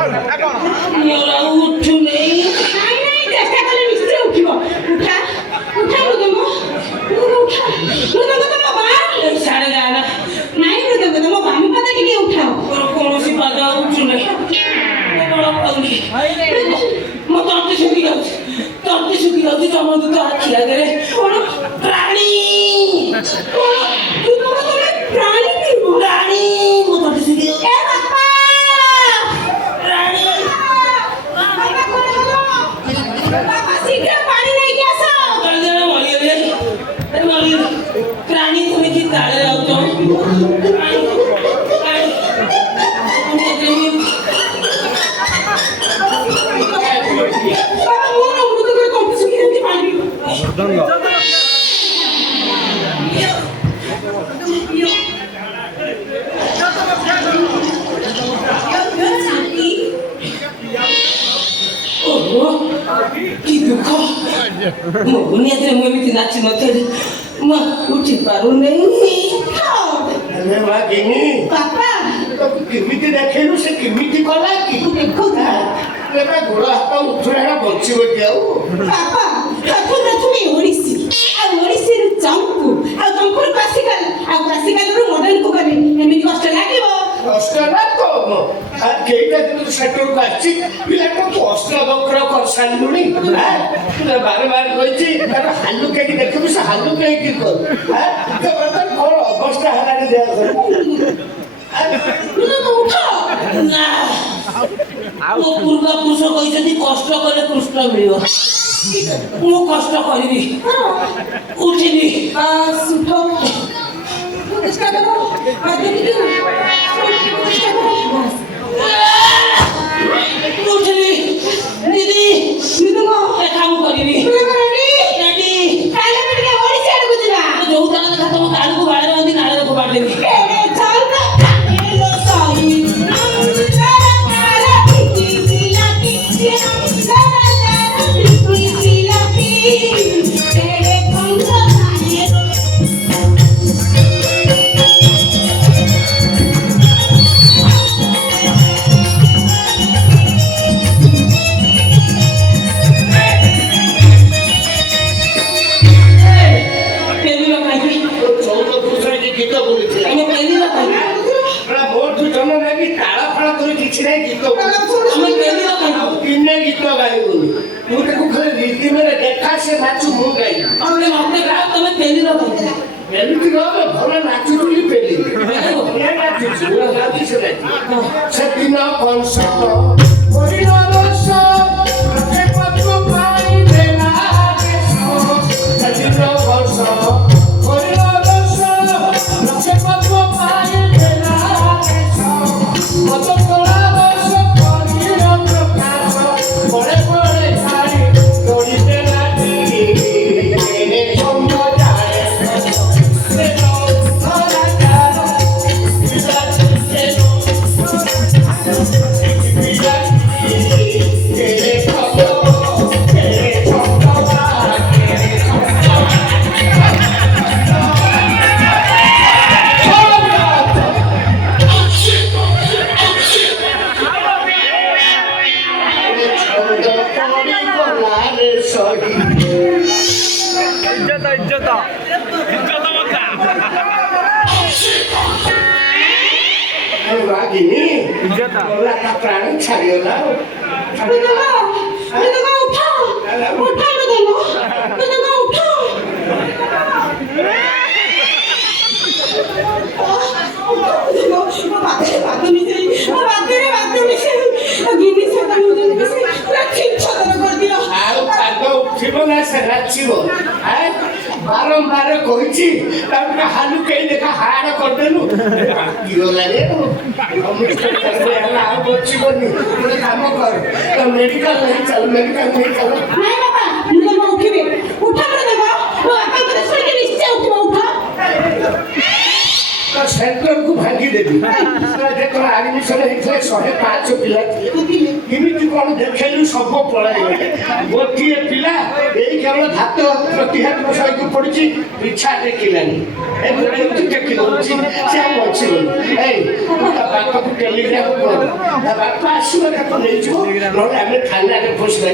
ମୋର ଆଉ ଉଠୁନି। ନାଇଁ ନାଇଁ ଚେଷ୍ଟା କଲେ ନିଶ୍ଚୟ ଉଠିବ। ଉଠା ଉଠା ମୃଦଙ୍ଗ ଉଠା ମୃଦଙ୍ଗ ତମ ବାଁ ସାଡେ ଯାଆନା। ନାଇଁ ମୃଦଙ୍ଗ ତମ ବାମ ପାଦ ଟିକେ ଉଠାଅ। ମୋର କୌଣସି ପାଦ ଆଉ ଉଠୁନି। ବଳ ପାଉନି। ମୋ ତଣ୍ଟି ଶୁଖି ଯାଉଛି। ତଣ୍ଟି ଶୁଖି ଯାଉଛି। ଚମଦୂତ ଆଖି ଆଗରେ କଣ ପ୍ରାଣୀ। ମୃଦଙ୍ଗ ତମେ ପ୍ରାଣୀ ପିଇବ। ପ୍ରାଣୀ ମୋ ତଣ୍ଟି ଶୁଖି ଯାଉଛି। ଏ ବାପା ପ୍ରାଣୀ ବାପା କୁଆଡେ ଗଲ? ବାପା ଶୀଘ୍ର ପାଣି ନେଇକି ଆସ। ଜଣେ ମରିଗଲେ। ପ୍ରାଣୀ তুমি কি ତାଳେ ଯାଉଛ? ବାପା ମୋର ମୃଦଙ୍ଗର ତଣ୍ଟି ଶୁଖି ଯାଉଛି ପାଣି ପିଇବ। ଓହୋ କି ଦୁଃଖ। ମୋ ଦୁନିଆରେ ମୁଁ ଏମିତି ନାଚି ନଥିଲି। ମୁଁ ଉଠି ପାରୁନି। ବାପା କେମିତି ଦେଖେଇଲୁ ସେ କେମିତି କଲା କି ଦେଖୁଥା ଗୋଡ ହାତ ଉଠୁଣା ବଞ୍ଚିବ କି ଆଉ ବାପା ପ୍ରଥମେ ଓଡ଼ିଶୀ ଆଉ ଓଡ଼ିଶୀରୁ ଚମ୍ପୁ ଆଉ ଚମ୍ପୁରୁ କ୍ଲାସିକାଲ ଆଉ କ୍ଲାସିକାଲରୁ ମଡର୍ଣ୍ଣକୁ ଗଲେ ଏମିତି କଷ୍ଟ ଲାଗିବ। କଷ୍ଟ ନା କମ ଆଉ କେଇଟା ଦିନ ସେଠରୁ ଆସିଛି ପିଲାଟା କଷ୍ଟ ବକ୍ର କରିସାରିଲୁଣି ବାରବାର କହିଛି ତାର ହାଲୁକେଇକି ଦେଖିବୁ ସେ ହାଲୁକେଇକି କରୁ କଣ ଅବସ୍ଥା ହେଲାଣି ଦେହ ଉଠ ନା ମୋ ପୂର୍ବପୁରୁଷ କହିଛନ୍ତି କଷ୍ଟ କଲେ କୃଷ୍ଣ ମିଳିବ। ମୁଁ କଷ୍ଟ କରିବି। ଉଠିବି। ଉଠ ଚେଷ୍ଟା କର ଚେଷ୍ଟା କର ଉଠିବି। ଦିଦି ମୃଦଙ୍ଗ ଏ କାମ କରିବି। Ready ready. ତାହେଲେ ଆମେ ଟିକେ ଓଡ଼ିଶୀ ଆଡକୁ ଯିବା। ଯୋଉ ତାଙ୍କ ଦେଖା ତମ ତାଳୁକୁ ବାଳରେ ବାନ୍ଧି ନାଳରେ ଫୋପାଡ଼ି ଦେବି। ଏଡେ ଚାଲ ଏଲୋ ସାଇ ପେଲିବା କାହିଁକି? ଚଉଦ ପୁରୁଷରେ ଯେ ଗୀତ ବୋଲିଥିଲା ଆମେ ପେଲିବା କାହିଁକି? ମୋଠୁ ଜନ୍ମ ନେବି ତାଳ ଫାଳ କରି କିଛି ନାହିଁ ଗୀତ ଆମେ ପେଲିବା ଆଉ କାହିଁକି? ଦିନେ ଗୀତ ଗାଇବୁନି ତୁ ତାକୁ ଖାଲି ରୀତିମରେ ଦେଖା ସେ ନାଚୁ ମୁଁ ଗାଇବି ଆମେ ମତେ ଗାଅ ତମେ ପେଲିବା କାହିଁକି? ଏମିତି ଗଲେ ଭଲ ନାଚୁଥିଲି ପେଲିବି ସେଦିନ କଂସ କରିବାର ସେଦିନ କଂସ ପ୍ରାଣ ଛାଡ଼ିଗଲା ଆଉ ପାଦ ଉଠିବ ନା ସେ ନାଚିବ ବାରମ୍ବାର କହିଛି ତାକୁ ହାଲୁକେଇ ଦେଖା ହାଡ଼ କରିଦେଲୁ ଗଲାରେ ଆଉ ବଞ୍ଚିବନି ଗୋଟେ କାମ କର ମେଡିକାଲ ନେଇ ଚାଲ ମେଡିକାଲ ନେଇ ଚାଲ ସେଣ୍ଟରକୁ ଭାଙ୍ଗିଦେବି ଯେତେବେଳେ ଆଡମିସନ ହେଇଥିଲେ 105 ପିଲା ଥିଲେ କେମିତି କଣ କଣ ଦେଖେଇଲୁ ସବୁ ପଳାଇଗଲେ ଗୋଟିଏ ପିଲା ଏଇ କେବଳ ହାତ ପ୍ରତିହାତ ସହିକୁ ପଡିଛି ଇଚ୍ଛା ଦେଖିଲାନି ଟେକି ଦଉଛି ସେ ଆଉ ବଞ୍ଚିବନି ଏଇ ତା ବାପାକୁ ଟେଲିଗ୍ରାମ କର ତା ବାପା ଆସିବ ତାକୁ ନେଇଯିବ ନହେଲେ ଆମେ ଥାନାରେ ଫସିବା